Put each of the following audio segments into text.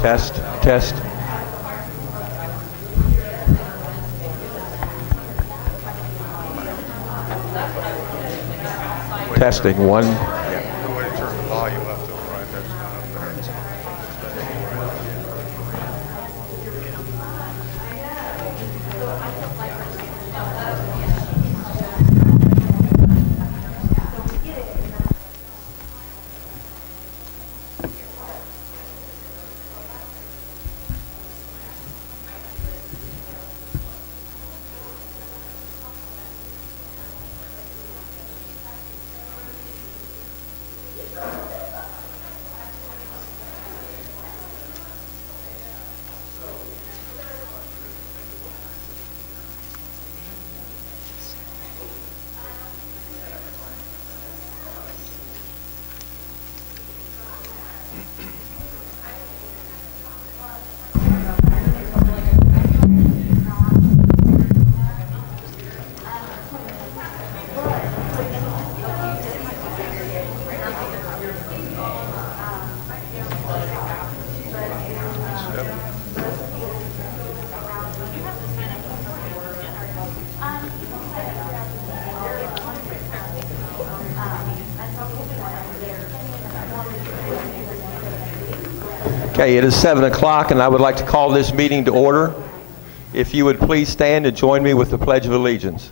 Test, test. Testing, one. Yeah, no way to turn the volume up though, right? That's not up there. Okay, it is 7 o'clock, and I would like to call this meeting to order. If you would please stand and join me with the Pledge of Allegiance.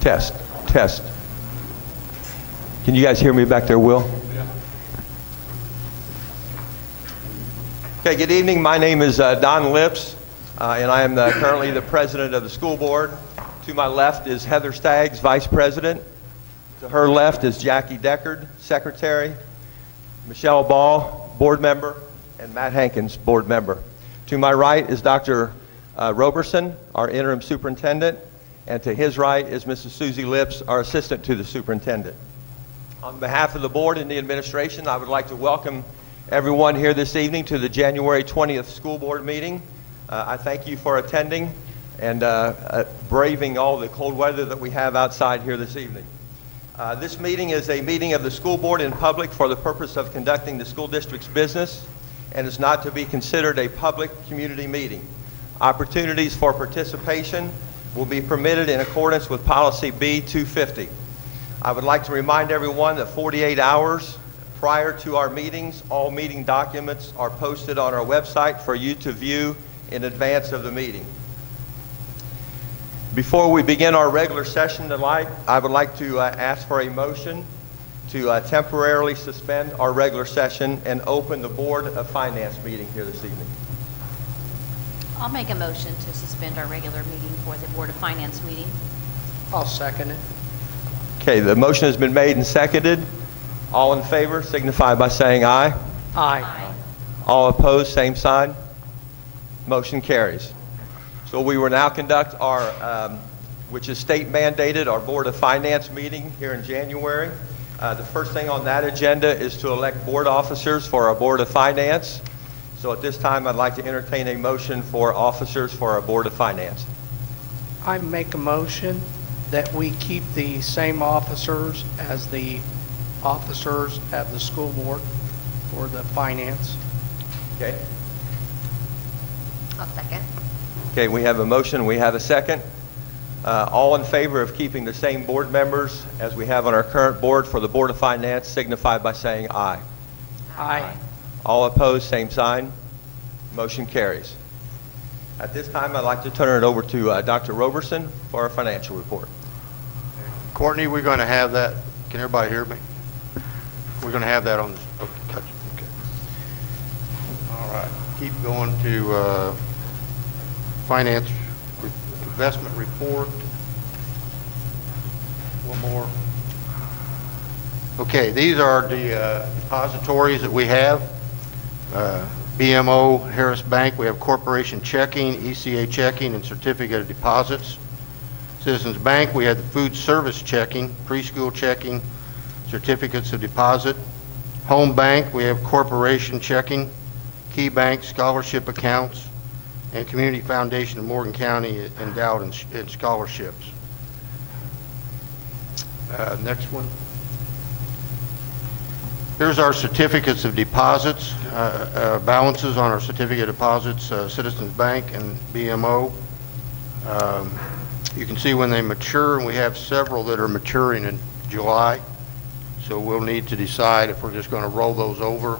Test, test. Can you guys hear me back there, Will? Okay, good evening. My name is Don Lips, and I am currently the president of the school board. To my left is Heather Staggs, vice president. To her left is Jackie Deckard, secretary. Michelle Ball, board member, and Matt Hankins, board member. To my right is Dr. Roberson, our interim superintendent. And to his right is Mrs. Susie Lips, our assistant to the superintendent. On behalf of the board and the administration, I would like to welcome everyone here this evening to the January 20th school board meeting. I thank you for attending and braving all the cold weather that we have outside here this evening. This meeting is a meeting of the school board in public for the purpose of conducting the school district's business and is not to be considered a public community meeting. Opportunities for participation will be permitted in accordance with policy B-250. I would like to remind everyone that 48 hours prior to our meetings, all meeting documents are posted on our website for you to view in advance of the meeting. Before we begin our regular session tonight, I would like to ask for a motion to temporarily suspend our regular session and open the Board of Finance meeting here this evening. I'll make a motion to suspend our regular meeting for the Board of Finance meeting. I'll second it. Okay, the motion has been made and seconded. All in favor signify by saying aye. Aye. All opposed, same sign. Motion carries. So we will now conduct our, which is state mandated, our Board of Finance meeting here in January. The first thing on that agenda is to elect board officers for our Board of Finance. So at this time, I'd like to entertain a motion for officers for our Board of Finance. I make a motion that we keep the same officers as the officers at the school board for the finance. Okay. I'll second. Okay, we have a motion, we have a second. All in favor of keeping the same board members as we have on our current board for the Board of Finance signify by saying aye. Aye. All opposed, same sign. Motion carries. At this time, I'd like to turn it over to Dr. Roberson for our financial report. Courtney, we're going to have that. Can everybody hear me? We're going to have that on this. Okay, gotcha. Okay. All right. Keep going to finance investment report. One more. Okay, these are the depositories that we have. BMO Harris Bank, we have corporation checking, ECA checking, and certificate of deposits. Citizens Bank, we had the food service checking, preschool checking, certificates of deposit. Home Bank, we have corporation checking, Key Bank scholarship accounts, and Community Foundation of Morgan County endowed in scholarships. Next one. Here's our certificates of deposits, balances on our certificate of deposits, Citizens Bank and BMO. You can see when they mature, and we have several that are maturing in July. So we'll need to decide if we're just going to roll those over,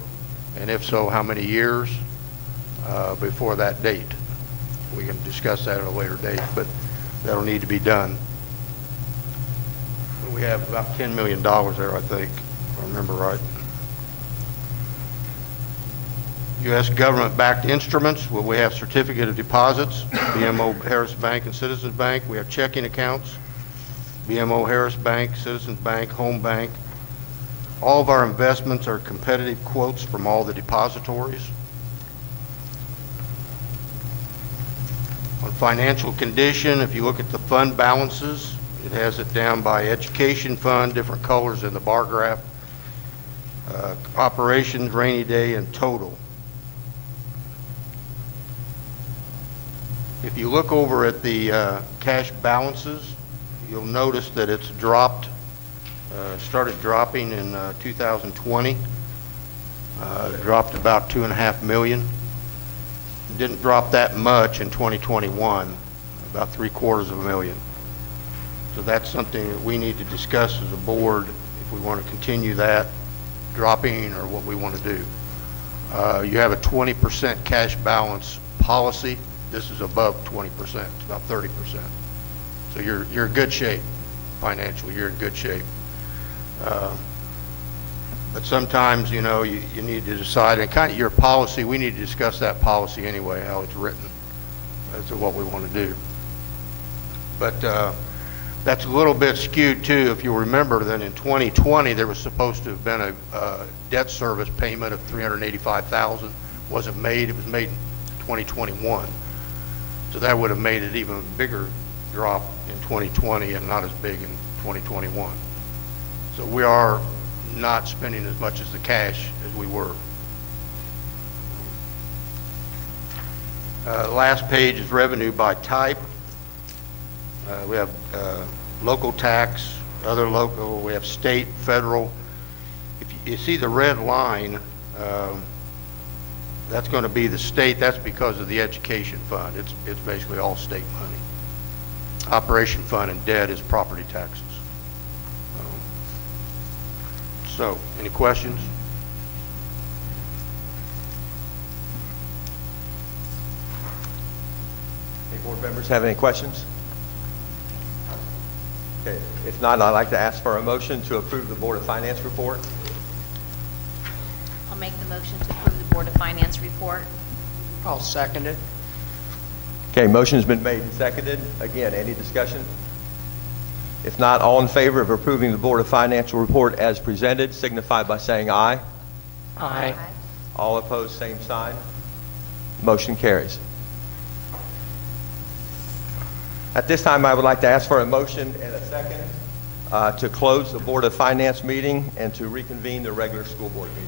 and if so, how many years before that date. We can discuss that at a later date, but that'll need to be done. We have about $10 million there, I think, if I remember right. U.S. government-backed instruments, well, we have certificate of deposits, BMO Harris Bank and Citizens Bank. We have checking accounts, BMO Harris Bank, Citizens Bank, Home Bank. All of our investments are competitive quotes from all the depositories. On financial condition, if you look at the fund balances, it has it down by education fund, different colors in the bar graph, operations, rainy day, and total. If you look over at the cash balances, you'll notice that it's dropped, started dropping in 2020. Dropped about $2.5 million. It didn't drop that much in 2021, about $750,000. So that's something that we need to discuss as a board if we want to continue that dropping or what we want to do. You have a 20% cash balance policy. This is above 20%. It's about 30%. So you're in good shape financially. You're in good shape. But sometimes, you know, you need to decide, and kind of your policy, we need to discuss that policy anyway, how it's written as to what we want to do. But that's a little bit skewed too. If you remember that in 2020, there was supposed to have been a debt service payment of $385,000. Wasn't made. It was made in 2021. So that would have made it even a bigger drop in 2020 and not as big in 2021. So we are not spending as much as the cash as we were. Last page is revenue by type. We have local tax, other local, we have state, federal. If you see the red line, that's going to be the state. That's because of the education fund. It's basically all state money. Operation fund and debt is property taxes. So, any questions? Any board members have any questions? Okay, if not, I'd like to ask for a motion to approve the Board of Finance report. I'll make the motion to approve the Board of Finance report. I'll second it. Okay, motion's been made and seconded. Again, any discussion? If not, all in favor of approving the Board of Financial report as presented, signify by saying aye. Aye. All opposed, same sign. Motion carries. At this time, I would like to ask for a motion and a second to close the Board of Finance meeting and to reconvene the regular school board meeting.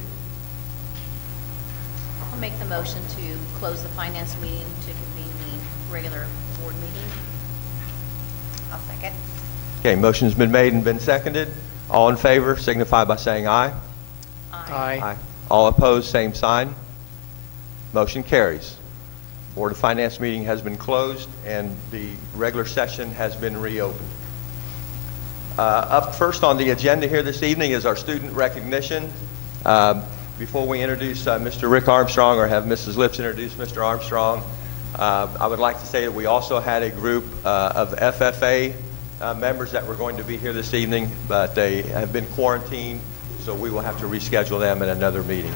I'll make the motion to close the finance meeting to convene the regular board meeting. I'll second. Okay, motion's been made and been seconded. All in favor, signify by saying aye. Aye. All opposed, same sign. Motion carries. Board of Finance meeting has been closed and the regular session has been reopened. Up first on the agenda here this evening is our student recognition. Before we introduce Mr. Rick Armstrong or have Mrs. Lips introduce Mr. Armstrong, I would like to say that we also had a group of FFA members that were going to be here this evening, but they have been quarantined, so we will have to reschedule them in another meeting.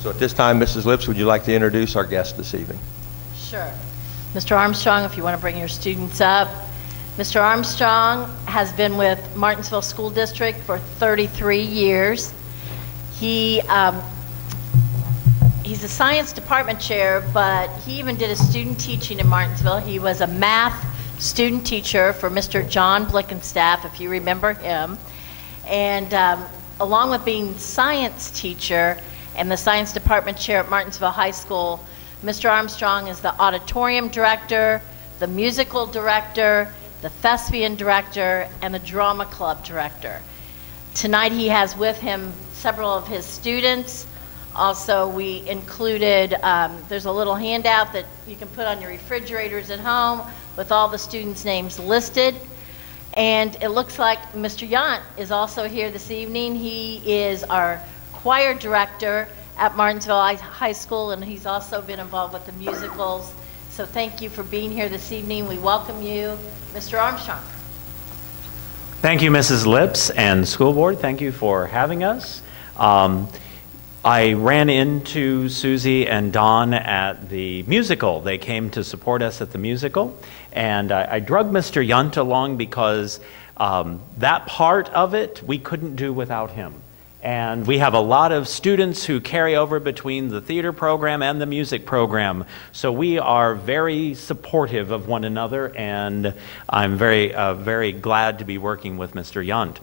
So at this time, Mrs. Lips, would you like to introduce our guest this evening? Sure. Mr. Armstrong, if you want to bring your students up. Mr. Armstrong has been with Martinsville School District for 33 years. He he's a science department chair, but he even did a student teaching in Martinsville. He was a math student teacher for Mr. John Blickenstaff, if you remember him. And along with being science teacher and the science department chair at Martinsville High School, Mr. Armstrong is the auditorium director, the musical director, the thespian director, and the drama club director. Tonight he has with him several of his students. Also, we included, there's a little handout that you can put on your refrigerators at home with all the students' names listed. And it looks like Mr. Yount is also here this evening. He is our choir director at Martinsville High School, and he's also been involved with the musicals. So thank you for being here this evening. We welcome you, Mr. Armstrong. Thank you, Mrs. Lips and School Board. Thank you for having us. I ran into Susie and Don at the musical. They came to support us at the musical, and I drug Mr. Yount along because that part of it we couldn't do without him. And we have a lot of students who carry over between the theater program and the music program. So we are very supportive of one another, and I'm very glad to be working with Mr. Yount.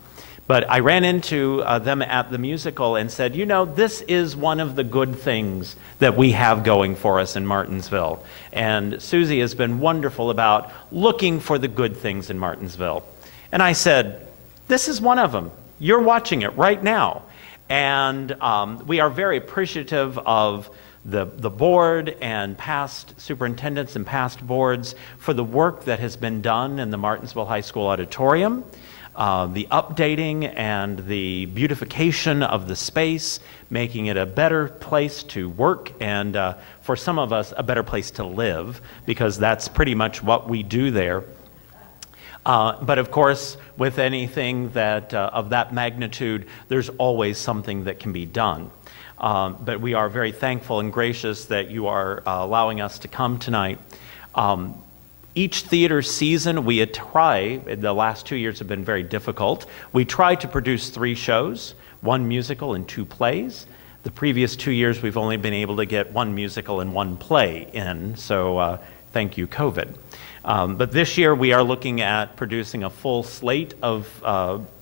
But I ran into them at the musical and said, you know, this is one of the good things that we have going for us in Martinsville. And Susie has been wonderful about looking for the good things in Martinsville. And I said, this is one of them. You're watching it right now. And we are very appreciative of the board and past superintendents and past boards for the work that has been done in the Martinsville High School auditorium, the updating and the beautification of the space, making it a better place to work and for some of us a better place to live, because that's pretty much what we do there. But of course, with anything that of that magnitude, there's always something that can be done. But we are very thankful and gracious that you are allowing us to come tonight. Each theater season, we try, the last 2 years have been very difficult, we try to produce 3 shows, 1 musical and 2 plays. The previous 2 years, we've only been able to get 1 musical and 1 play in, so thank you, COVID. But this year, we are looking at producing a full slate of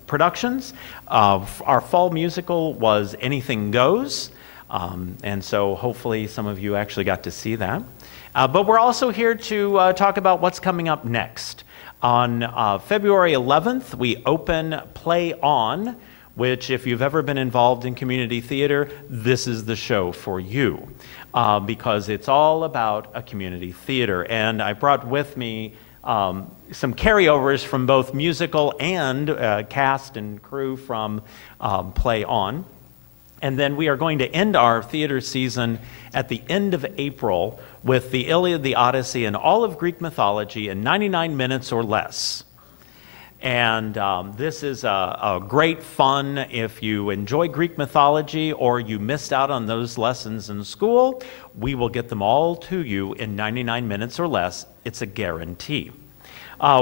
productions. Our fall musical was Anything Goes, and so hopefully some of you actually got to see that. But we're also here to talk about what's coming up next. On February 11th, we open Play On, which if you've ever been involved in community theater, this is the show for you. Because it's all about a community theater. And I brought with me some carryovers from both musical and cast and crew from Play On. And then we are going to end our theater season at the end of April with the Iliad, the Odyssey, and all of Greek mythology in 99 minutes or less. And this is a great fun if you enjoy Greek mythology or you missed out on those lessons in school. We will get them all to you in 99 minutes or less. It's a guarantee.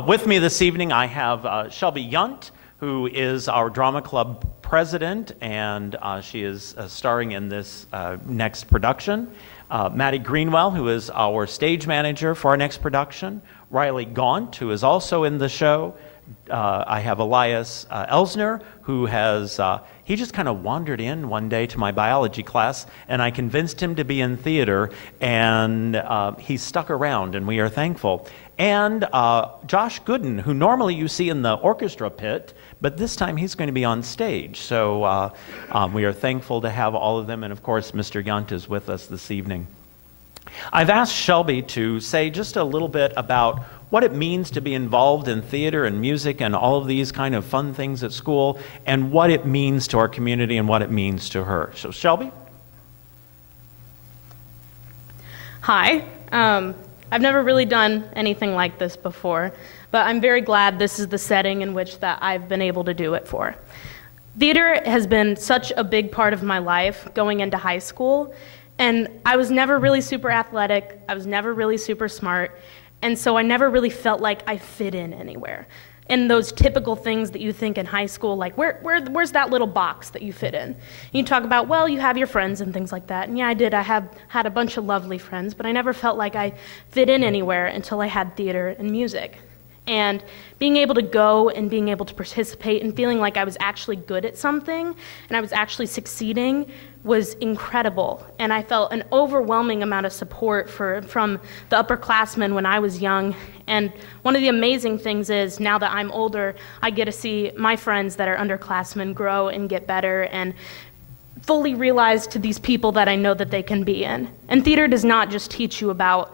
With me this evening, I have Shelby Yount, who is our drama club president, and she is starring in this next production. Maddie Greenwell, who is our stage manager for our next production. Riley Gaunt, who is also in the show. I have Elias Elsner, who has, he just kind of wandered in one day to my biology class, and I convinced him to be in theater, and he stuck around, and we are thankful. And Josh Gooden, who normally you see in the orchestra pit, but this time he's going to be on stage. So we are thankful to have all of them, and of course, Mr. Yount is with us this evening. I've asked Shelby to say just a little bit about what it means to be involved in theater and music and all of these kind of fun things at school, and what it means to our community and what it means to her. So, Shelby? Hi. I've never really done anything like this before, but I'm very glad this is the setting in which that I've been able to do it for. Theater has been such a big part of my life going into high school, and I was never really super athletic, I was never really super smart, and so I never really felt like I fit in anywhere. And those typical things that you think in high school, like where's that little box that you fit in? You talk about, well, you have your friends and things like that. And yeah, I did. I had a bunch of lovely friends, but I never felt like I fit in anywhere until I had theater and music. And being able to go and being able to participate and feeling like I was actually good at something and I was actually succeeding was incredible. And I felt an overwhelming amount of support from the upperclassmen when I was young. And one of the amazing things is, now that I'm older, I get to see my friends that are underclassmen grow and get better and fully realize to these people that I know that they can be in. And theater does not just teach you about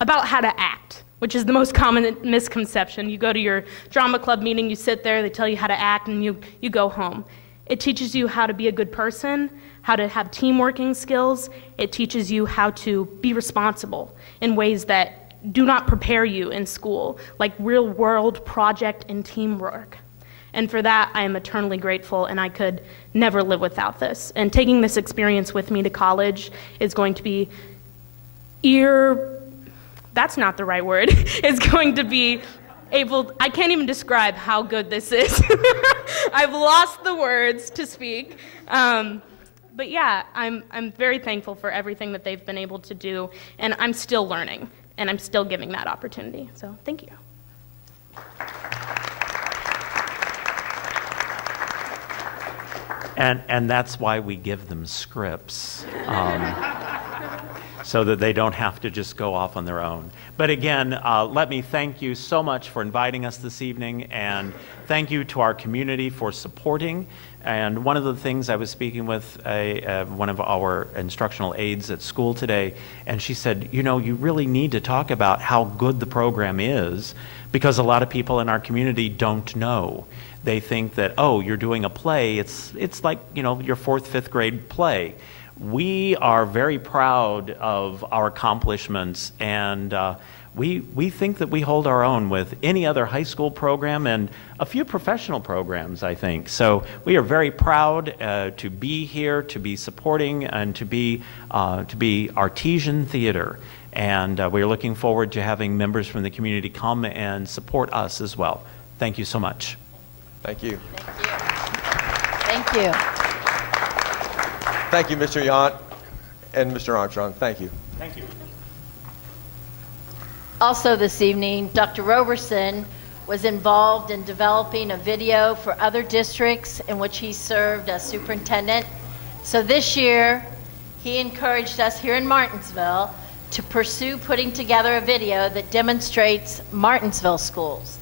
how to act, which is the most common misconception. You go to your drama club meeting, you sit there, they tell you how to act, and you go home. It teaches you how to be a good person, how to have team working skills. It teaches you how to be responsible in ways that do not prepare you in school, like real world project and teamwork. And for that, I am eternally grateful, and I could never live without this. And taking this experience with me to college is going to be that's not the right word. It's going to be I can't even describe how good this is. I've lost the words to speak. But yeah, I'm very thankful for everything that they've been able to do, and I'm still learning, and I'm still giving that opportunity. So thank you. And that's why we give them scripts, so that they don't have to just go off on their own. But again, let me thank you so much for inviting us this evening, and thank you to our community for supporting. And one of the things, I was speaking with one of our instructional aides at school today, and she said, you know, you really need to talk about how good the program is, because a lot of people in our community don't know. They think that, oh, you're doing a play, it's like, you know, your 4th, 5th grade play. We are very proud of our accomplishments, and we think that we hold our own with any other high school program and a few professional programs, I think. So we are very proud to be here, to be supporting, and to be Artesian Theater. And we're looking forward to having members from the community come and support us as well. Thank you so much. Thank you. Thank you. Thank you, Mr. Yount and Mr. Armstrong. Thank you. Thank you. Also this evening, Dr. Roberson was involved in developing a video for other districts in which he served as superintendent. So this year, he encouraged us here in Martinsville to pursue putting together a video that demonstrates Martinsville schools.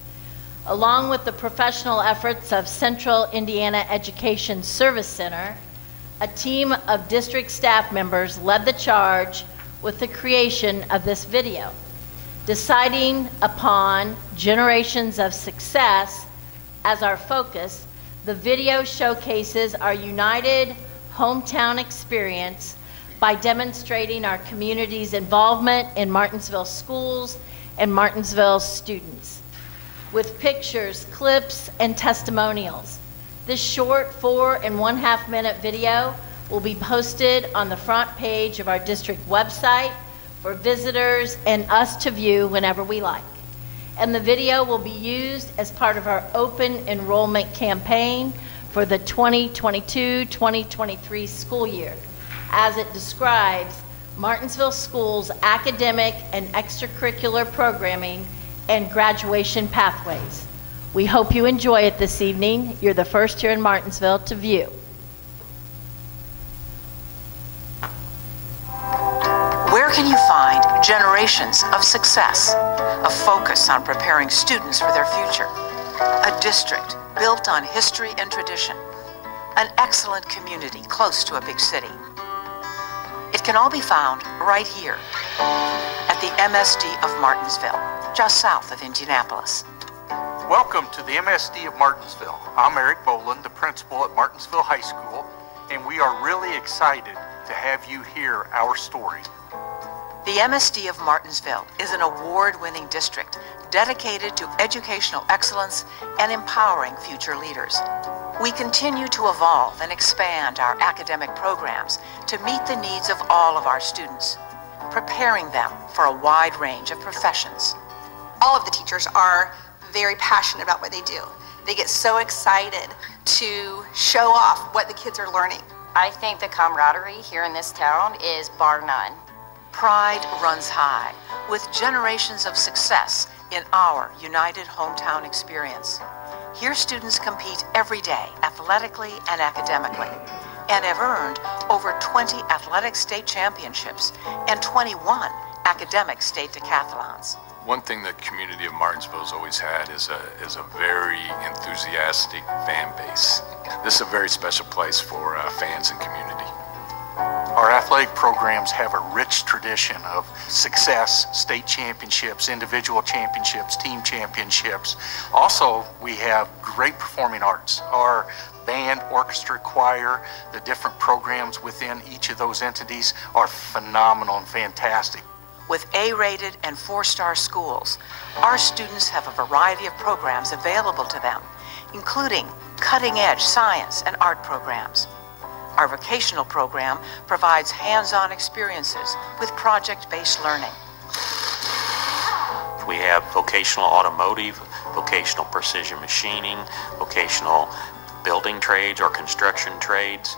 Along with the professional efforts of Central Indiana Education Service Center, a team of district staff members led the charge with the creation of this video. Deciding upon generations of success as our focus, the video showcases our united hometown experience by demonstrating our community's involvement in Martinsville schools and Martinsville students. With pictures, clips, and testimonials. This short 4.5 minute video will be posted on the front page of our district website for visitors and us to view whenever we like. And the video will be used as part of our open enrollment campaign for the 2022-2023 school year, as it describes Martinsville Schools' academic and extracurricular programming and graduation pathways. We hope you enjoy it this evening. You're the first here in Martinsville to view. Where can you find generations of success, a focus on preparing students for their future, a district built on history and tradition, an excellent community close to a big city? It can all be found right here at the MSD of Martinsville, just south of Indianapolis. Welcome to the MSD of Martinsville. I'm Eric Boland, the principal at Martinsville High School, and we are really excited to have you hear our story. The MSD of Martinsville is an award-winning district dedicated to educational excellence and empowering future leaders. We continue to evolve and expand our academic programs to meet the needs of all of our students, preparing them for a wide range of professions. All of the teachers are very passionate about what they do. They get so excited to show off what the kids are learning. I think the camaraderie here in this town is bar none. Pride runs high with generations of success in our united hometown experience. Here students compete every day, athletically and academically, and have earned over 20 athletic state championships and 21 academic state decathlons. One thing the community of Martinsville has always had is a very enthusiastic fan base. This is a very special place for fans and community. Our athletic programs have a rich tradition of success, state championships, individual championships, team championships. Also, we have great performing arts. Our band, orchestra, choir, the different programs within each of those entities are phenomenal and fantastic. With A-rated and 4-star schools, our students have a variety of programs available to them, including cutting-edge science and art programs. Our vocational program provides hands-on experiences with project-based learning. We have vocational automotive, vocational precision machining, vocational building trades or construction trades.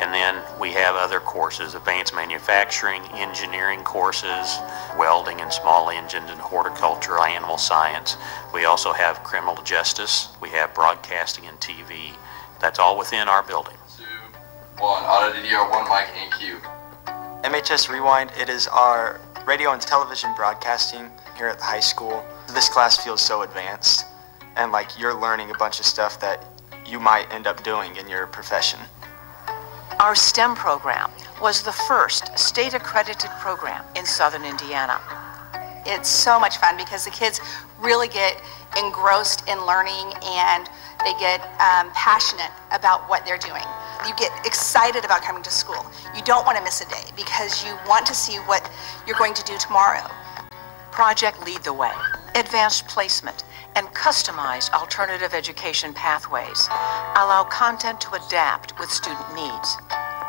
And then we have other courses, advanced manufacturing, engineering courses, welding and small engines, and horticulture, animal science. We also have criminal justice. We have broadcasting and TV. That's all within our building. 2, 1, auto DDR, 1 mic and cue. MHS Rewind, it is our radio and television broadcasting here at the high school. This class feels so advanced, and like you're learning a bunch of stuff that you might end up doing in your profession. Our STEM program was the first state-accredited program in Southern Indiana. It's so much fun because the kids really get engrossed in learning and they get passionate about what they're doing. You get excited about coming to school. You don't want to miss a day because you want to see what you're going to do tomorrow. Project Lead the Way, advanced placement, and customized alternative education pathways allow content to adapt with student needs,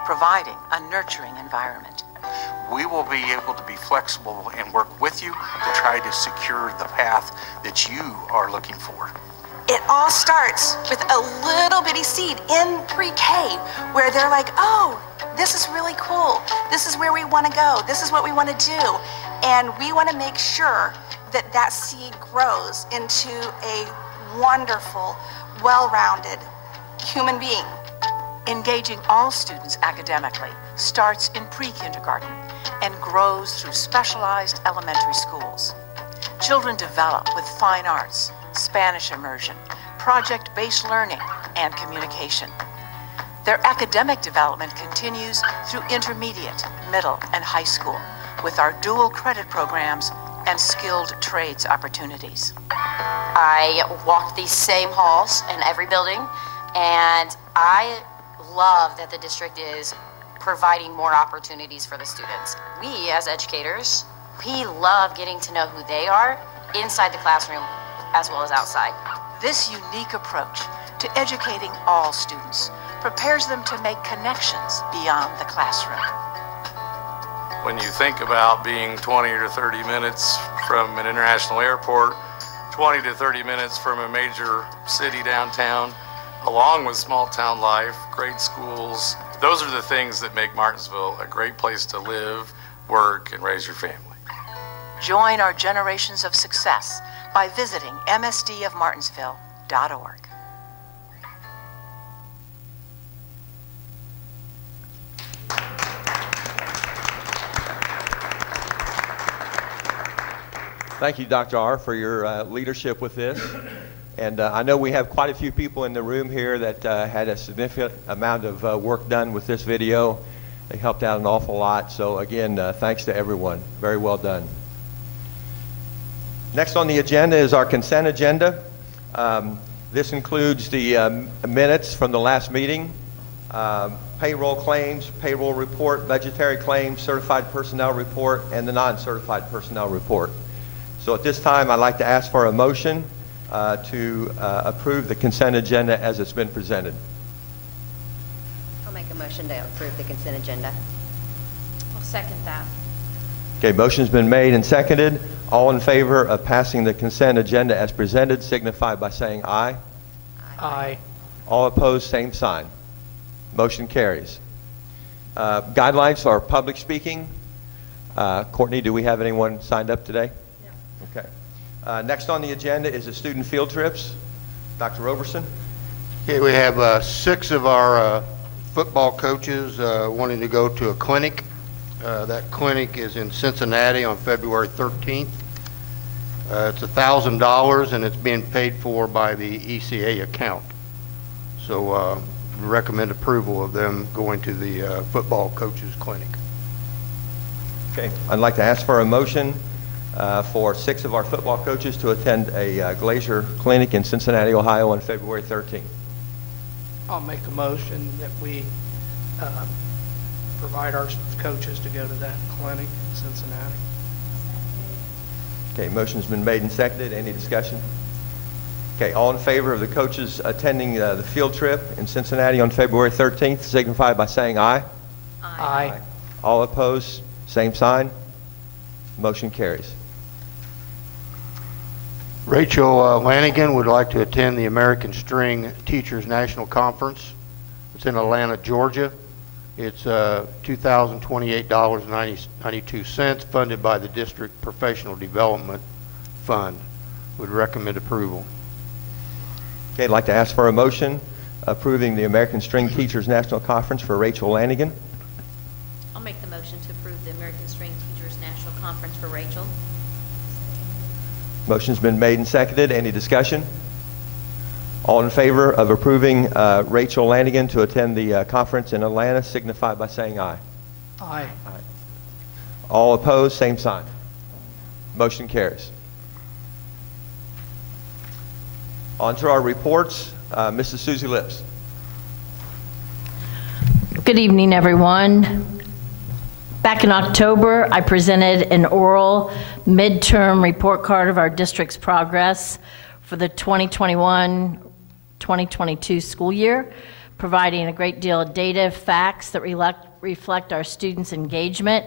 providing a nurturing environment. We will be able to be flexible and work with you to try to secure the path that you are looking for. It all starts with a little bitty seed in pre-K where they're like, oh, this is really cool. This is where we want to go. This is what we want to do. And we want to make sure that that seed grows into a wonderful, well-rounded human being. Engaging all students academically starts in pre-kindergarten and grows through specialized elementary schools. Children develop with fine arts, Spanish immersion, project-based learning, and communication. Their academic development continues through intermediate, middle, and high school with our dual credit programs and skilled trades opportunities. I walked these same halls in every building, and I love that the district is providing more opportunities for the students. We, as educators, we love getting to know who they are inside the classroom as well as outside. This unique approach to educating all students prepares them to make connections beyond the classroom. When you think about being 20 to 30 minutes from an international airport, 20 to 30 minutes from a major city downtown, along with small town life, great schools, those are the things that make Martinsville a great place to live, work, and raise your family. Join our generations of success by visiting msdofmartinsville.org. Thank you, Dr. R., for your leadership with this. And I know we have quite a few people in the room here that had a significant amount of work done with this video. They helped out an awful lot. So again, thanks to everyone. Very well done. Next on the agenda is our consent agenda. This includes the minutes from the last meeting, payroll claims, payroll report, budgetary claims, certified personnel report, and the non-certified personnel report. So at this time, I'd like to ask for a motion to approve the consent agenda as it's been presented. I'll make a motion to approve the consent agenda. I'll second that. Okay, motion's been made and seconded. All in favor of passing the consent agenda as presented signify by saying aye. Aye. All opposed, same sign. Motion carries. Guidelines are public speaking. Courtney, do we have anyone signed up today? No. Okay. Next on the agenda is the student field trips. Dr. Roberson? Okay, we have 6 of our football coaches wanting to go to a clinic. That clinic is in Cincinnati on February 13th. It's $1,000 and it's being paid for by the ECA account. So we recommend approval of them going to the football coaches clinic. Okay, I'd like to ask for a motion for 6 of our football coaches to attend a Glacier clinic in Cincinnati, Ohio on February 13th. I'll make a motion that we provide our coaches to go to that clinic in Cincinnati. Okay, motion's been made and seconded. Any discussion? Okay, all in favor of the coaches attending the field trip in Cincinnati on February 13th signify by saying aye. Aye. All opposed, same sign. Motion carries. Rachel Lanigan would like to attend the American String Teachers National Conference. It's in Atlanta, Georgia. It's $2,028.92, funded by the District Professional Development Fund. Would recommend approval. Okay, I'd like to ask for a motion approving the American String Teachers National Conference for Rachel Lanigan. I'll make the motion to approve the American String Teachers National Conference for Rachel. Motion's been made and seconded. Any discussion? All in favor of approving Rachel Lanigan to attend the conference in Atlanta signify by saying aye. Aye. All opposed, same sign. Motion carries. On to our reports. Mrs. Susie Lips. Good evening, everyone. Back in October, I presented an oral midterm report card of our district's progress for the 2021-2022 school year, providing a great deal of data, facts that reflect our students' engagement.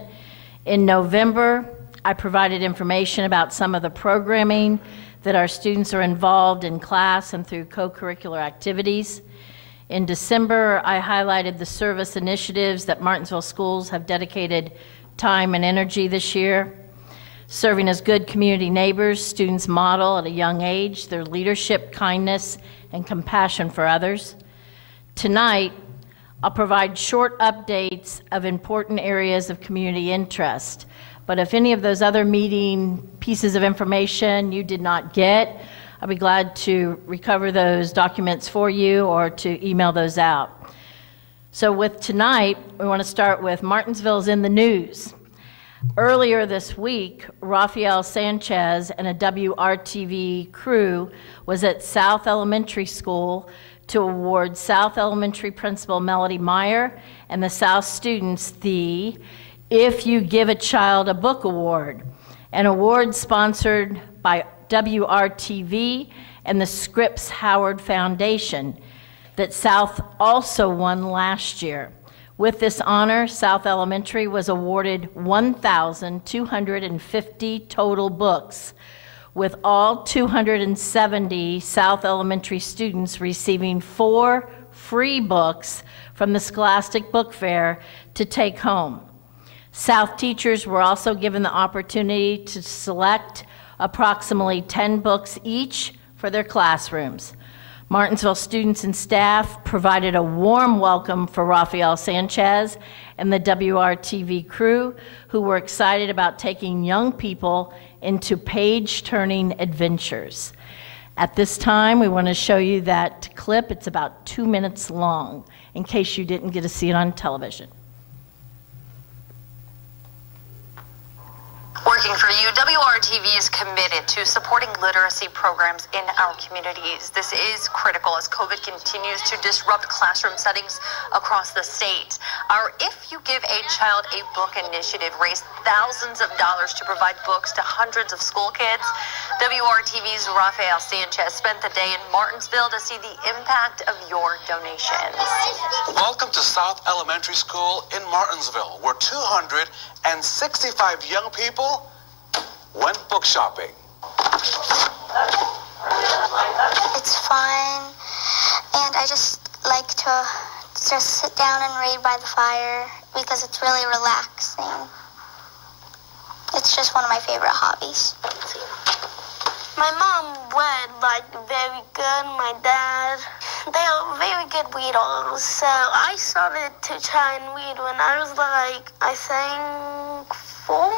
In November, I provided information about some of the programming that our students are involved in class and through co-curricular activities. In December, I highlighted the service initiatives that Martinsville schools have dedicated time and energy this year. Serving as good community neighbors, students model at a young age their leadership, kindness, and compassion for others. Tonight, I'll provide short updates of important areas of community interest. But if any of those other meeting pieces of information you did not get, I'll be glad to recover those documents for you or to email those out. So with tonight, we want to start with Martinsville Is in the news. Earlier this week, Rafael Sanchez and a WRTV crew was at South Elementary School to award South Elementary Principal Melody Meyer and the South students the If You Give a Child a Book Award, an award sponsored by WRTV and the Scripps Howard Foundation that South also won last year. With this honor, South Elementary was awarded 1,250 total books, with all 270 South Elementary students receiving 4 free books from the Scholastic Book Fair to take home. South teachers were also given the opportunity to select approximately 10 books each for their classrooms. Martinsville students and staff provided a warm welcome for Rafael Sanchez and the WRTV crew, who were excited about taking young people into page-turning adventures. At this time, we want to show you that clip. It's about 2 minutes long, in case you didn't get to see it on television. Working for you, WRTV is committed to supporting literacy programs in our communities. This is critical as COVID continues to disrupt classroom settings across the state. Our If You Give a Child a Book initiative raised thousands of dollars to provide books to hundreds of school kids. WRTV's Rafael Sanchez spent the day in Martinsville to see the impact of your donations. Welcome to South Elementary School in Martinsville, where 265 young people went book shopping. It's fun, and I just like to just sit down and read by the fire because it's really relaxing. It's just one of my favorite hobbies. My mom read very good. My dad, they are very good readers. So I started to try and read when I was I think 4.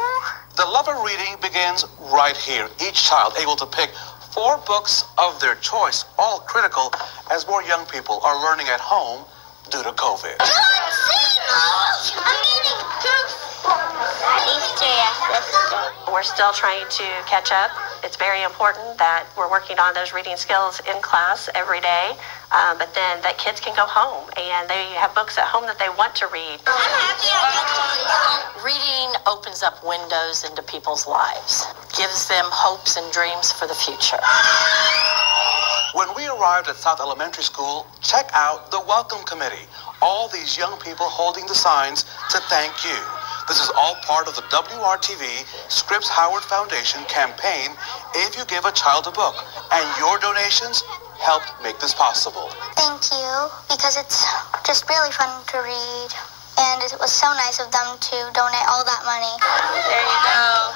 The love of reading begins right here. Each child able to pick 4 books of their choice, all critical as more young people are learning at home due to COVID. We're still trying to catch up. It's very important that we're working on those reading skills in class every day, but then that kids can go home and they have books at home that they want to read. Reading opens up windows into people's lives, gives them hopes and dreams for the future. When we arrived at South Elementary School, check out the Welcome Committee. All these young people holding the signs to thank you. This is all part of the WRTV Scripps Howard Foundation campaign, If You Give a Child a Book. And your donations helped make this possible. Thank you, because it's just really fun to read. And it was so nice of them to donate all that money. There you go.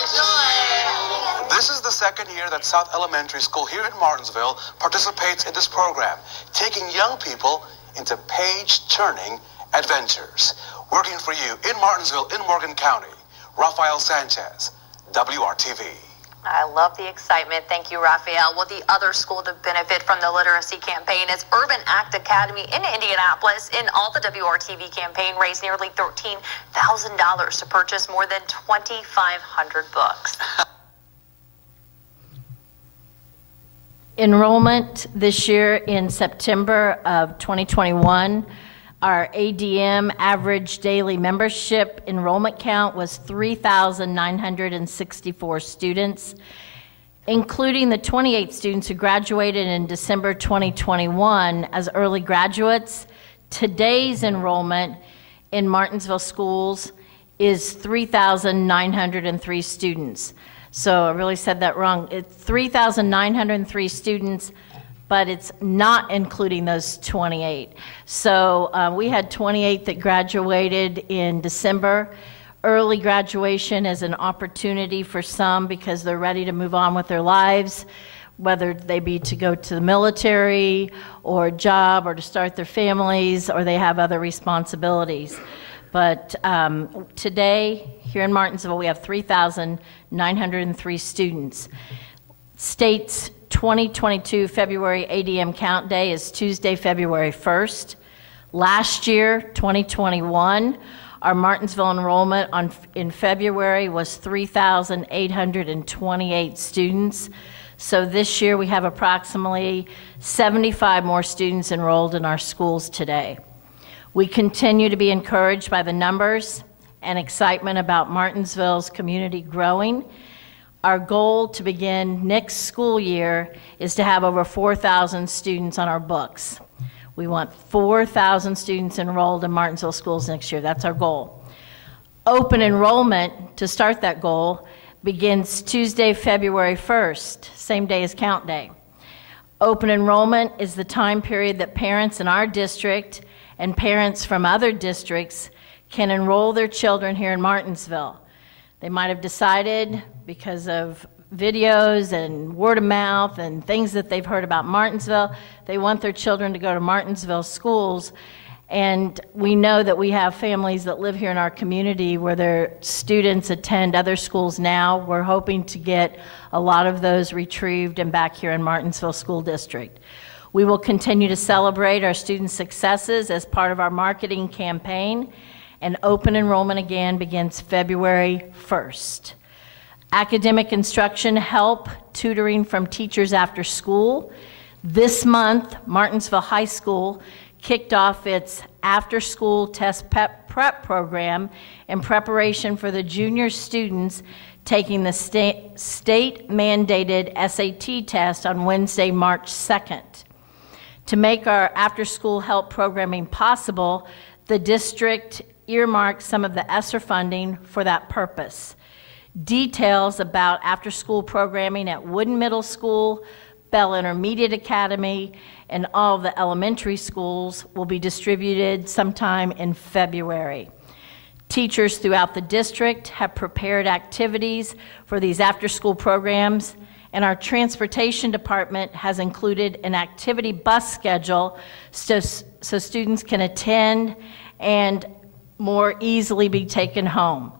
Enjoy. This is the second year that South Elementary School here in Martinsville participates in this program, taking young people into page-turning adventures. Working for you in Martinsville, in Morgan County, Rafael Sanchez, WRTV. I love the excitement. Thank you, Raphael. Well, the other school to benefit from the literacy campaign is Urban Act Academy in Indianapolis. In all, the WRTV campaign raised nearly $13,000 to purchase more than 2,500 books. Enrollment this year in September of 2021, our ADM average daily membership enrollment count was 3,964 students, including the 28 students who graduated in December 2021 as early graduates. Today's enrollment in Martinsville schools is 3,903 students. So I really said that wrong. It's 3,903 students, but it's not including those 28. So we had 28 that graduated in December. Early graduation is an opportunity for some because they're ready to move on with their lives, whether they be to go to the military or a job or to start their families or they have other responsibilities. But today, here in Martinsville, we have 3,903 students. State's 2022 February ADM count day is Tuesday, February 1st. Last year, 2021, our Martinsville enrollment in February was 3,828 students. So this year we have approximately 75 more students enrolled in our schools today. We continue to be encouraged by the numbers and excitement about Martinsville's community growing. Our goal to begin next school year is to have over 4,000 students on our books. We want 4,000 students enrolled in Martinsville schools next year. That's our goal. Open enrollment to start that goal begins Tuesday, February 1st, same day as count day. Open enrollment is the time period that parents in our district and parents from other districts can enroll their children here in Martinsville. They might have decided, because of videos and word of mouth and things that they've heard about Martinsville, they want their children to go to Martinsville schools. And we know that we have families that live here in our community where their students attend other schools now. We're hoping to get a lot of those retrieved and back here in Martinsville School District. We will continue to celebrate our student successes as part of our marketing campaign, and open enrollment again begins February 1st. Academic instruction help, tutoring from teachers after school. This month, Martinsville High School kicked off its after-school test prep program in preparation for the junior students taking the state-mandated SAT test on Wednesday, March 2nd. To make our after-school help programming possible, the district earmarked some of the ESSER funding for that purpose. Details about after-school programming at Wooden Middle School, Bell Intermediate Academy, and all of the elementary schools will be distributed sometime in February. Teachers throughout the district have prepared activities for these after-school programs, and our transportation department has included an activity bus schedule so students can attend and more easily be taken home.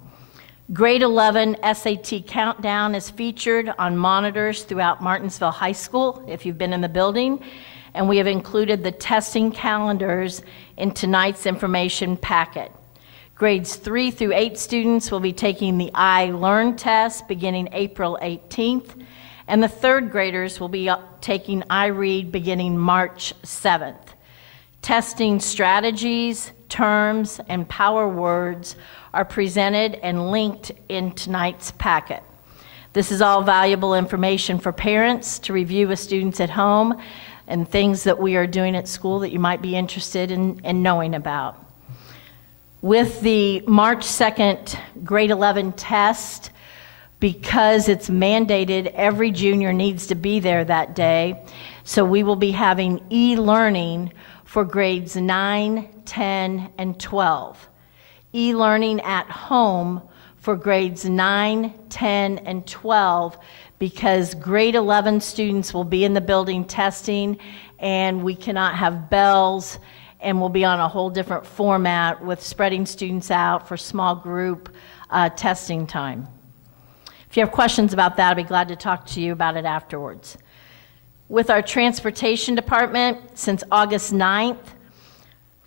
Grade 11 SAT Countdown is featured on monitors throughout Martinsville High School, if you've been in the building, and we have included the testing calendars in tonight's information packet. Grades 3 through 8 students will be taking the iLearn test beginning April 18th, and the third graders will be taking iRead beginning March 7th. Testing strategies, terms, and power words are presented and linked in tonight's packet. This is all valuable information for parents to review with students at home and things that we are doing at school that you might be interested in knowing about. With the March 2nd grade 11 test, because it's mandated, every junior needs to be there that day, so we will be having e-learning for grades 9, 10, and 12. E-learning at home for grades 9, 10, and 12 because grade 11 students will be in the building testing and we cannot have bells and we'll be on a whole different format with spreading students out for small group testing time. If you have questions about that, I'll be glad to talk to you about it afterwards. With our transportation department, since August 9th,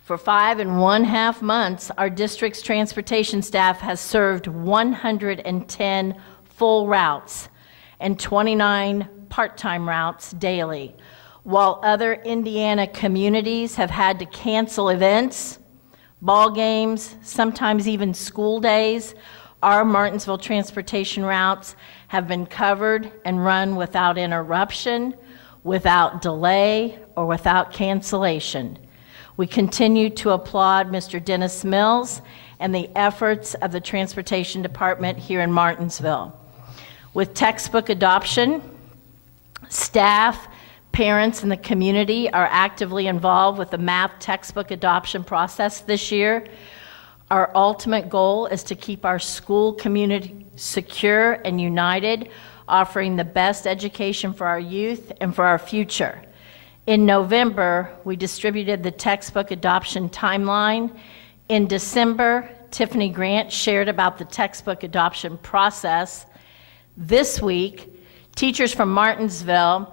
for 5.5 months, our district's transportation staff has served 110 full routes and 29 part-time routes daily, while other Indiana communities have had to cancel events, ball games, sometimes even school days. Our Martinsville transportation routes have been covered and run without interruption, without delay, or without cancellation. We continue to applaud Mr. Dennis Mills and the efforts of the Transportation Department here in Martinsville. With textbook adoption, staff, parents, and the community are actively involved with the math textbook adoption process this year. Our ultimate goal is to keep our school community secure and united, offering the best education for our youth and for our future. In November, we distributed the textbook adoption timeline. In December, Tiffany Grant shared about the textbook adoption process. This week, teachers from Martinsville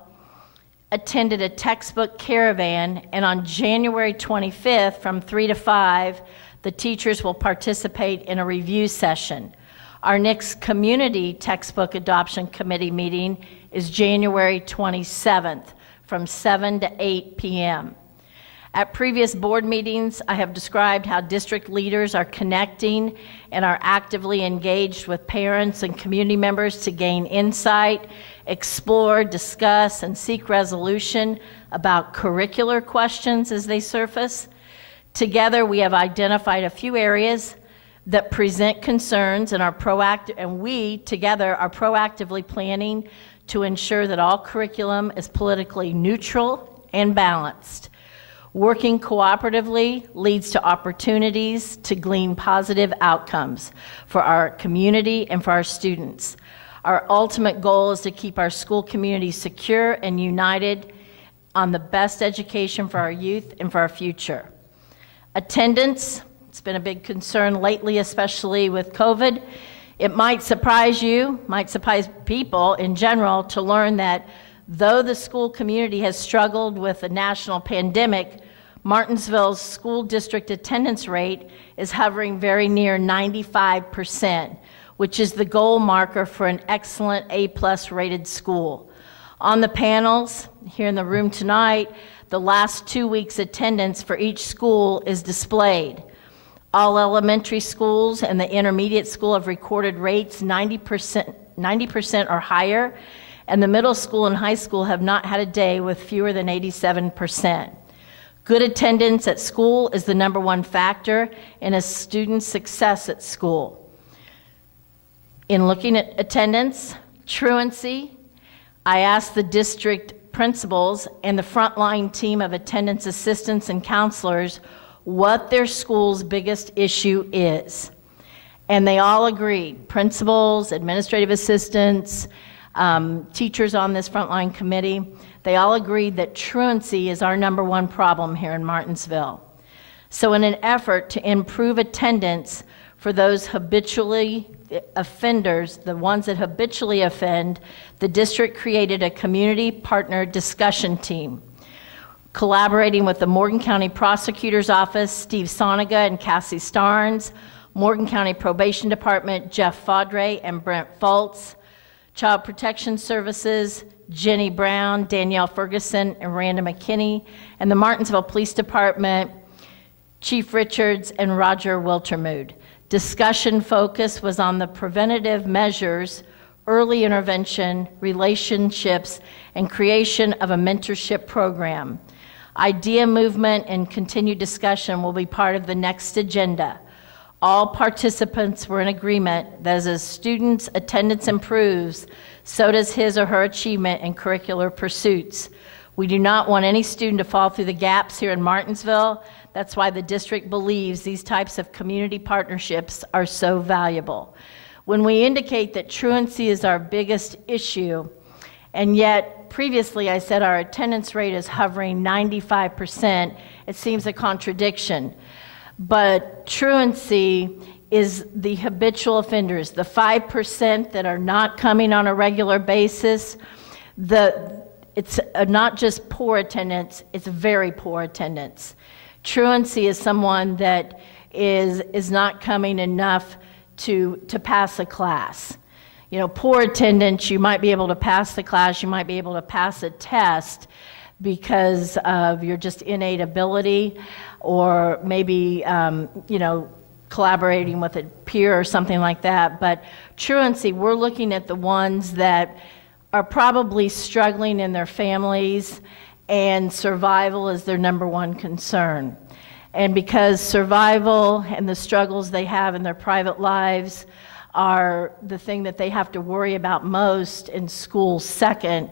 attended a textbook caravan, and on January 25th from 3 to 5, the teachers will participate in a review session. Our next community textbook adoption committee meeting is January 27th from 7 to 8 p.m. At previous board meetings, I have described how district leaders are connecting and are actively engaged with parents and community members to gain insight, explore, discuss, and seek resolution about curricular questions as they surface. Together, we have identified a few areas that present concerns and we together are proactively planning to ensure that all curriculum is politically neutral and balanced. Working cooperatively leads to opportunities to glean positive outcomes for our community and for our students. Our ultimate goal is to keep our school community secure and united on the best education for our youth and for our future. Attendance, it's been a big concern lately, especially with COVID. It might surprise you, might surprise people in general to learn that though the school community has struggled with a national pandemic, Martinsville's school district attendance rate is hovering very near 95%, which is the goal marker for an excellent A+ rated school. On the panels here in the room tonight, the last 2 weeks' attendance for each school is displayed. All elementary schools and the intermediate school have recorded rates 90% 90% or higher, and the middle school and high school have not had a day with fewer than 87%. Good attendance at school is the number one factor in a student's success at school. In looking at attendance, truancy, I asked the district principals and the frontline team of attendance assistants and counselors what their school's biggest issue is. And they all agreed, principals, administrative assistants, teachers on this frontline committee, they all agreed that truancy is our number one problem here in Martinsville. So in an effort to improve attendance for those habitually offenders, the ones that habitually offend, the district created a community partner discussion team. Collaborating with the Morgan County Prosecutor's Office, Steve Soniga and Cassie Starnes, Morgan County Probation Department, Jeff Faudre and Brent Fultz, Child Protection Services, Jenny Brown, Danielle Ferguson, and Randa McKinney, and the Martinsville Police Department, Chief Richards and Roger Wiltermude. Discussion focus was on the preventative measures, early intervention, relationships, and creation of a mentorship program. Idea movement and continued discussion will be part of the next agenda. All participants were in agreement that as a student's attendance improves, so does his or her achievement in curricular pursuits. We do not want any student to fall through the gaps here in Martinsville. That's why the district believes these types of community partnerships are so valuable. When we indicate that truancy is our biggest issue, and yet previously I said our attendance rate is hovering 95%, it seems a contradiction. But truancy is the habitual offenders, the 5% that are not coming on a regular basis. It's not just poor attendance, it's very poor attendance. Truancy is someone that is not coming enough to pass a class. You know, poor attendance, you might be able to pass the class, you might be able to pass a test because of your just innate ability, or maybe, collaborating with a peer or something like that. But truancy, we're looking at the ones that are probably struggling in their families, and survival is their number one concern. And because survival and the struggles they have in their private lives are the thing that they have to worry about most, and school second,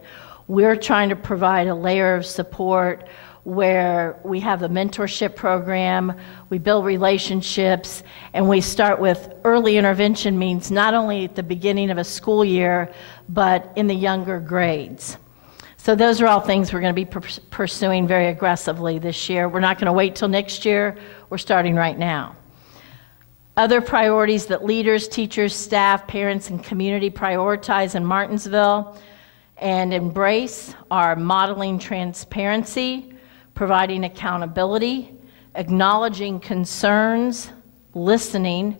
we're trying to provide a layer of support where we have a mentorship program, we build relationships, and we start with early intervention. Means not only at the beginning of a school year, but in the younger grades. So those are all things we're going to be pursuing very aggressively this year. We're not going to wait till next year. We're starting right now. Other priorities that leaders, teachers, staff, parents, and community prioritize in Martinsville and embrace are modeling transparency, providing accountability, acknowledging concerns, listening,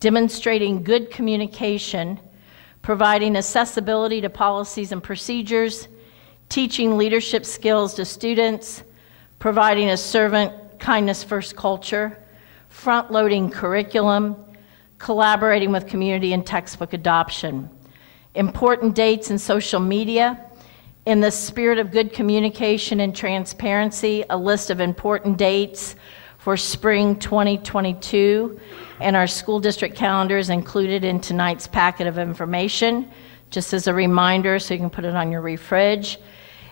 demonstrating good communication, providing accessibility to policies and procedures, teaching leadership skills to students, providing a servant kindness first culture, front-loading curriculum, collaborating with community and textbook adoption. Important dates in social media. In the spirit of good communication and transparency, a list of important dates for spring 2022 and our school district calendars included in tonight's packet of information, just as a reminder so you can put it on your refridge.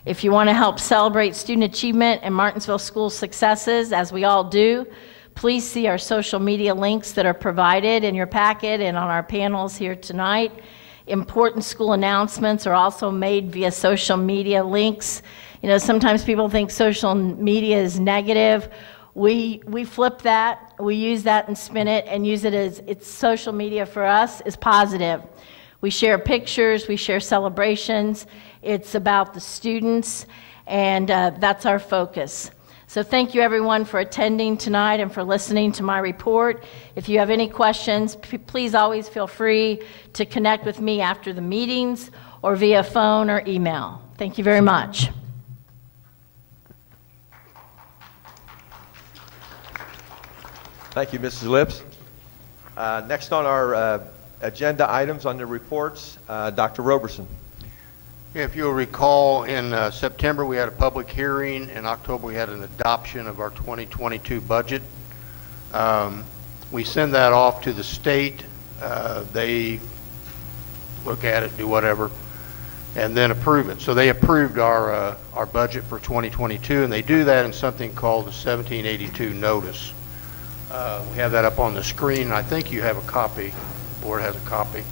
If you want to help celebrate student achievement and Martinsville school successes, as we all do, please see our social media links that are provided in your packet and on our panels here tonight. Important school announcements are also made via social media links. You know, sometimes people think social media is negative. We flip that, we use that and spin it and use it as it's social media for us is positive. We share pictures, we share celebrations. It's about the students, and that's our focus. So thank you everyone for attending tonight and for listening to my report. If you have any questions, please always feel free to connect with me after the meetings or via phone or email. Thank you very much. Thank you, Mrs. Lips. Next on our agenda items under reports. Dr. Roberson. If you'll recall, in September, we had a public hearing. In October, we had an adoption of our 2022 budget. We send that off to the state. They look at it, do whatever, and then approve it. So they approved our budget for 2022, and they do that in something called the 1782 notice. We have that up on the screen. I think you have a copy. The board has a copy.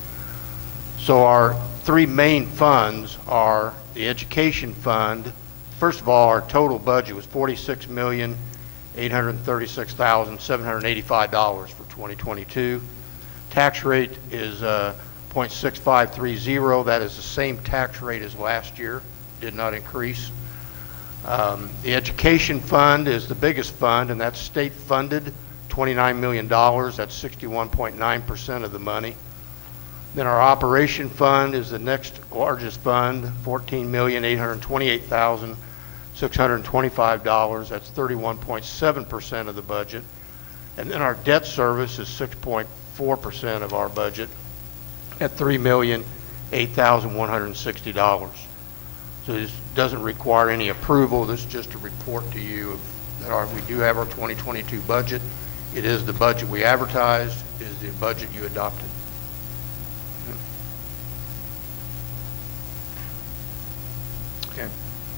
So our three main funds are the education fund. First of all, our total budget was $46,836,785 for 2022. Tax rate is 0.6530. That is the same tax rate as last year, did not increase. The education fund is the biggest fund, and that's state funded, $29 million. That's 61.9% of the money. Then our operation fund is the next largest fund, $14,828,625. That's 31.7% of the budget. And then our debt service is 6.4% of our budget at $3,008,160. So this doesn't require any approval. This is just a report to you that we do have our 2022 budget. It is the budget we advertised, it is the budget you adopted.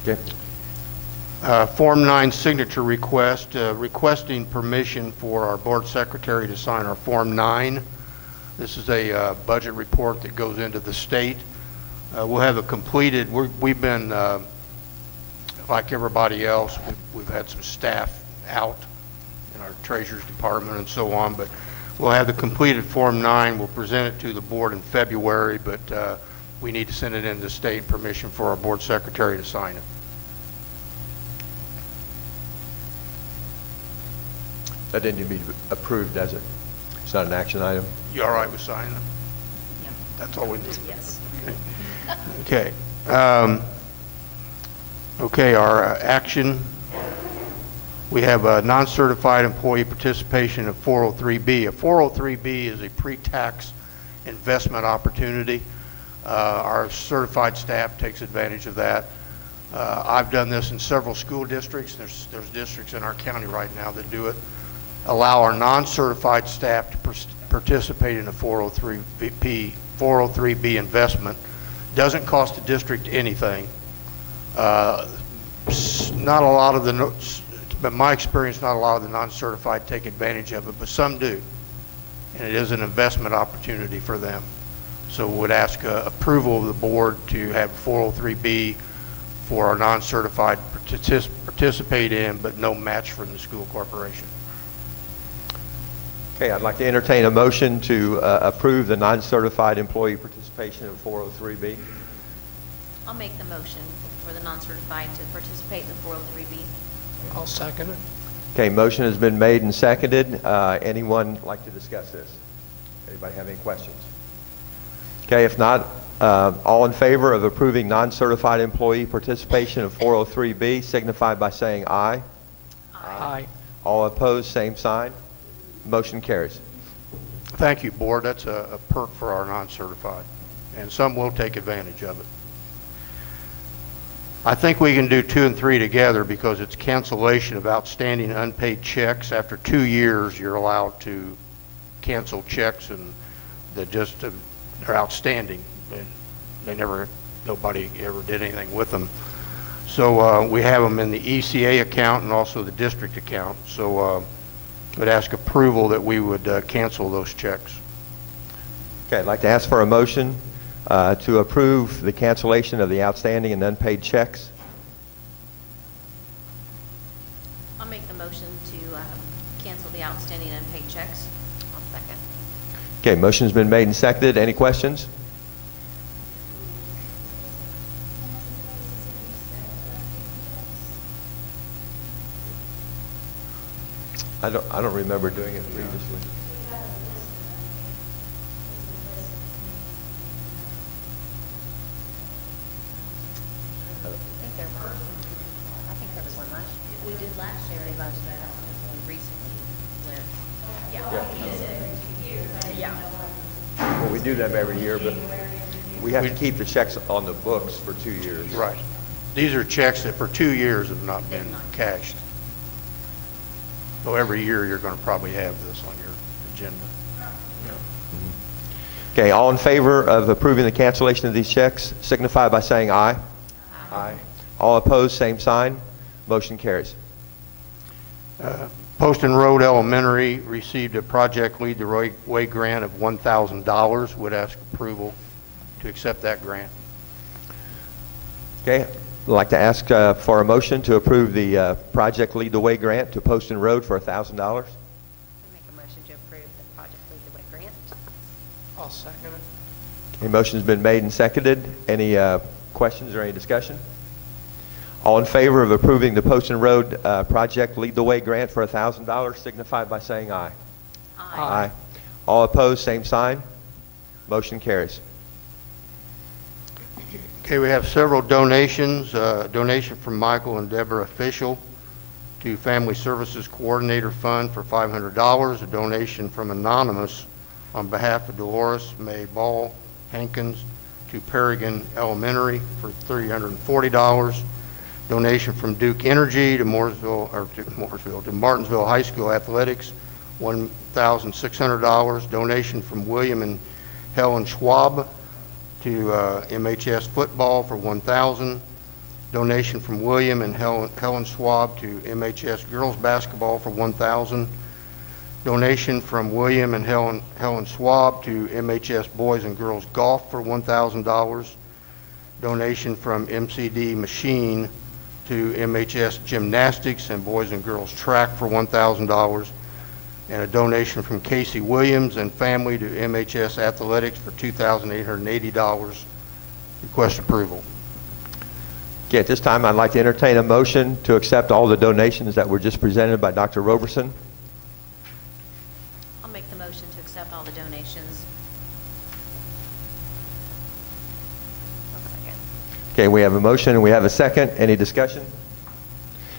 Okay. Form 9 signature request, requesting permission for our board secretary to sign our Form 9. This is a budget report that goes into the state. We'll have it completed. We've been, like everybody else, we've had some staff out in our treasurer's department and so on, but we'll have the completed Form 9. We'll present it to the board in February, but we need to send it into the state, permission for our board secretary to sign it. That didn't need to be approved, does it? It's not an action item? You all right with signing it? Yeah. That's all we need. Yes. Okay. Okay, our action. We have a non-certified employee participation of 403B. A 403B is a pre-tax investment opportunity. Our certified staff takes advantage of that. I've done this in several school districts. There's districts in our county right now that do it. Allow our non-certified staff to participate in a 403B investment. Doesn't cost the district anything. Not a lot of the, but my experience, not a lot of the non-certified take advantage of it, but some do. And it is an investment opportunity for them. So would ask approval of the board to have 403B for our non-certified participate in, but no match from the school corporation. Okay, I'd like to entertain a motion to approve the non-certified employee participation in 403B. I'll make the motion for the non-certified to participate in the 403B. I'll second it. Okay, motion has been made and seconded. Anyone like to discuss this? Anybody have any questions? Okay, if not, all in favor of approving non-certified employee participation of 403B signify by saying aye. Aye. All opposed, same sign. Motion carries. Thank you, board. That's a perk for our non-certified, and some will take advantage of it. I think we can do 2 and 3 together because it's cancellation of outstanding unpaid checks. After 2 years, you're allowed to cancel checks, and they're outstanding. Nobody ever did anything with them. So we have them in the ECA account and also the district account. So would ask approval that we would cancel those checks. Okay, I'd like to ask for a motion to approve the cancellation of the outstanding and unpaid checks. I'll make the motion to cancel the outstanding unpaid checks. I'll second. Okay, motion's been made and seconded. Any questions? I don't remember doing it previously. I think there was one last year. We did last year. We did last year. One recently with, yeah. Well, we we do them every year, but we have to keep the checks on the books for 2 years. Right. These are checks that for 2 years have not been cashed. So every year you're going to probably have this on your agenda. Okay, all in favor of approving the cancellation of these checks signify by saying aye. Aye. All opposed, same sign. Motion carries. Poston Road Elementary received a Project Lead the Way grant of $1,000. Would ask approval to accept that grant. Okay, I'd like to ask for a motion to approve the Project Lead the Way grant to Poston Road for $1,000. I make a motion to approve the Project Lead the Way grant. I'll second it. A motion's been made and seconded. Any questions or any discussion? All in favor of approving the Poston Road Project Lead the Way grant for $1,000 signify by saying aye. Aye. All opposed, same sign. Motion carries. Okay, we have several donations. Donation from Michael and Deborah Official to Family Services Coordinator Fund for $500. A donation from Anonymous on behalf of Dolores May Ball Hankins to Perrigan Elementary for $340. Donation from Duke Energy to Martinsville High School Athletics, $1,600. Donation from William and Helen Schwab to MHS football for $1,000. Donation from William and Helen Schwab to MHS girls basketball for $1,000. Donation from William and Helen Schwab to MHS boys and girls golf for $1,000. Donation from MCD Machine to MHS gymnastics and boys and girls track for $1,000. And a donation from Casey Williams and family to MHS athletics for $2,880. Request approval. Okay, at this time, I'd like to entertain a motion to accept all the donations that were just presented by Dr. Roberson. I'll make the motion to accept all the donations. I'll second. Okay, we have a motion and we have a second. Any discussion?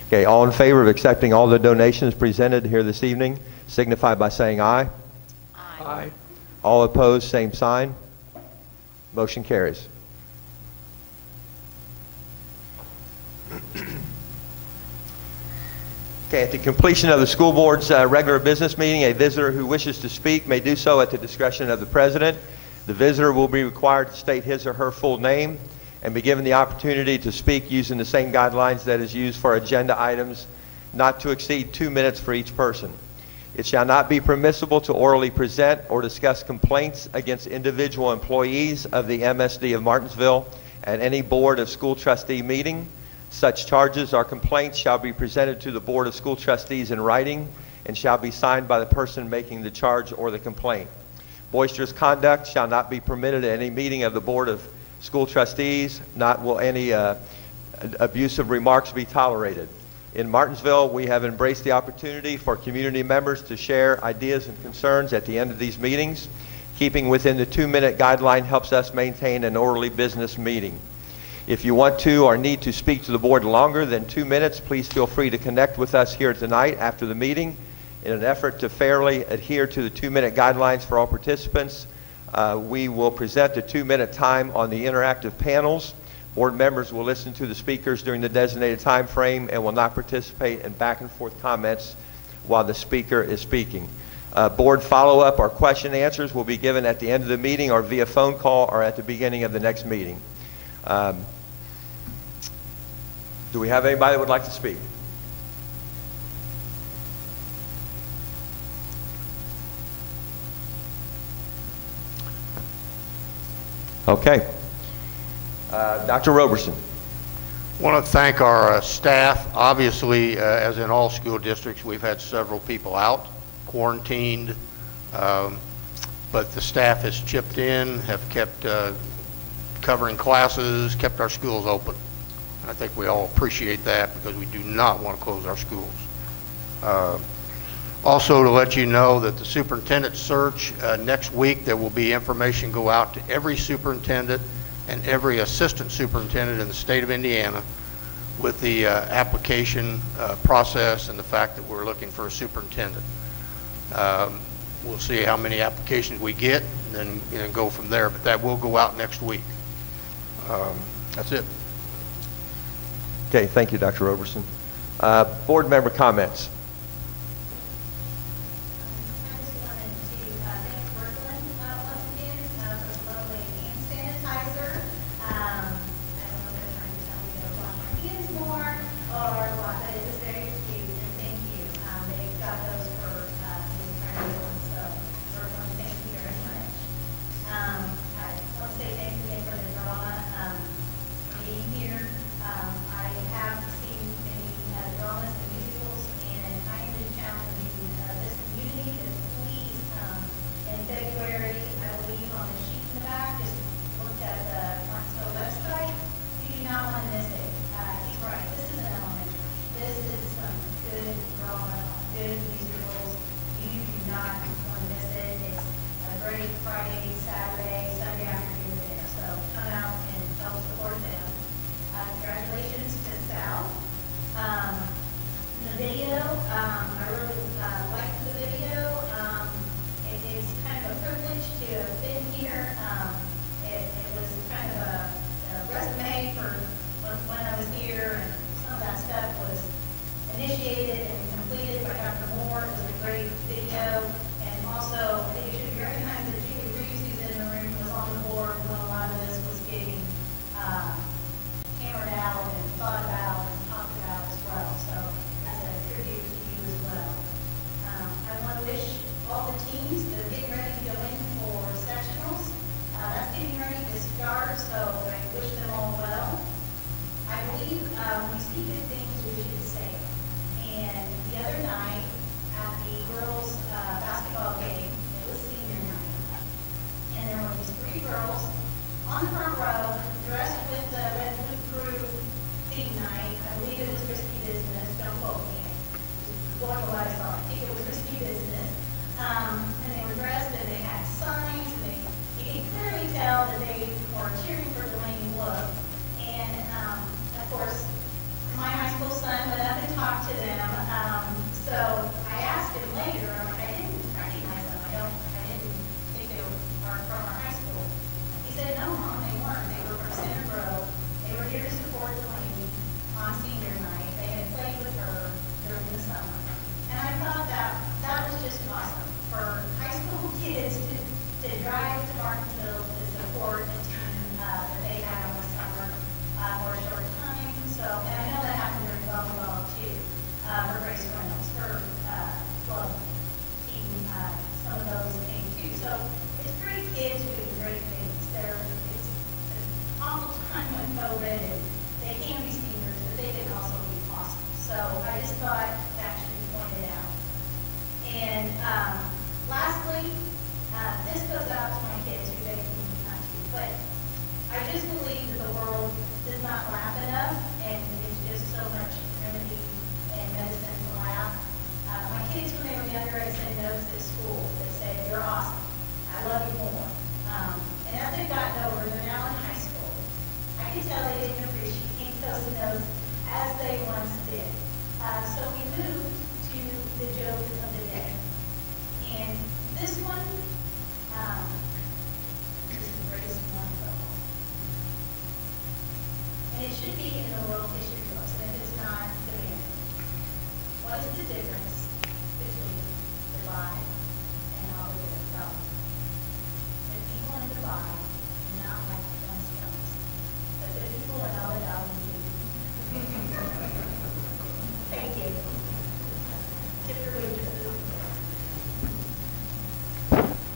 Okay, all in favor of accepting all the donations presented here this evening signify by saying aye. Aye. All opposed, same sign. Motion carries. Okay, at the completion of the school board's regular business meeting, a visitor who wishes to speak may do so at the discretion of the president. The visitor will be required to state his or her full name and be given the opportunity to speak using the same guidelines that is used for agenda items, not to exceed 2 minutes for each person. It shall not be permissible to orally present or discuss complaints against individual employees of the MSD of Martinsville at any Board of School Trustee meeting. Such charges or complaints shall be presented to the Board of School Trustees in writing and shall be signed by the person making the charge or the complaint. Boisterous conduct shall not be permitted at any meeting of the Board of School Trustees, not will any abusive remarks be tolerated. In Martinsville, we have embraced the opportunity for community members to share ideas and concerns at the end of these meetings. Keeping within the 2-minute guideline helps us maintain an orderly business meeting. If you want to or need to speak to the board longer than 2 minutes, please feel free to connect with us here tonight after the meeting. In an effort to fairly adhere to the 2-minute guidelines for all participants, we will present the 2-minute time on the interactive panels. Board members will listen to the speakers during the designated time frame and will not participate in back and forth comments while the speaker is speaking. Board follow-up or question answers will be given at the end of the meeting or via phone call or at the beginning of the next meeting. Do we have anybody that would like to speak? Okay. Dr. Roberson. I want to thank our staff. Obviously, as in all school districts, we've had several people out, quarantined, but the staff has chipped in, have kept covering classes, kept our schools open. I think we all appreciate that because we do not want to close our schools. Also, to let you know that the superintendent search, next week there will be information go out to every superintendent and every assistant superintendent in the state of Indiana with the application process and the fact that we're looking for a superintendent. we'll see how many applications we get, and then go from there. But that will go out next week. That's it. Okay, thank you, Dr. Roberson. Board member comments.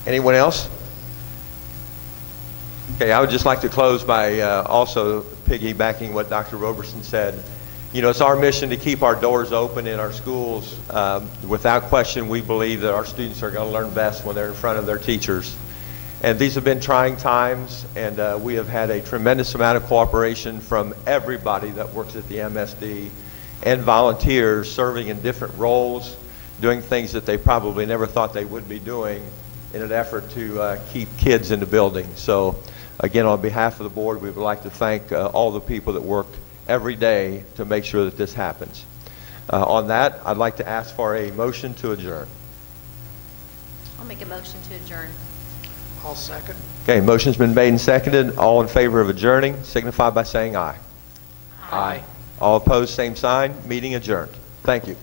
Anyone else? Okay, I would just like to close by also piggybacking what Dr. Roberson said. You know, it's our mission to keep our doors open in our schools. Without question, we believe that our students are going to learn best when they're in front of their teachers. And these have been trying times, and we have had a tremendous amount of cooperation from everybody that works at the MSD and volunteers serving in different roles, doing things that they probably never thought they would be doing in an effort to keep kids in the building. So again, on behalf of the board, we would like to thank all the people that work every day to make sure that this happens. On that, I'd like to ask for a motion to adjourn. I'll make a motion to adjourn. I'll second. Okay, motion's been made and seconded. All in favor of adjourning, signify by saying aye. Aye. All opposed, same sign. Meeting adjourned. Thank you.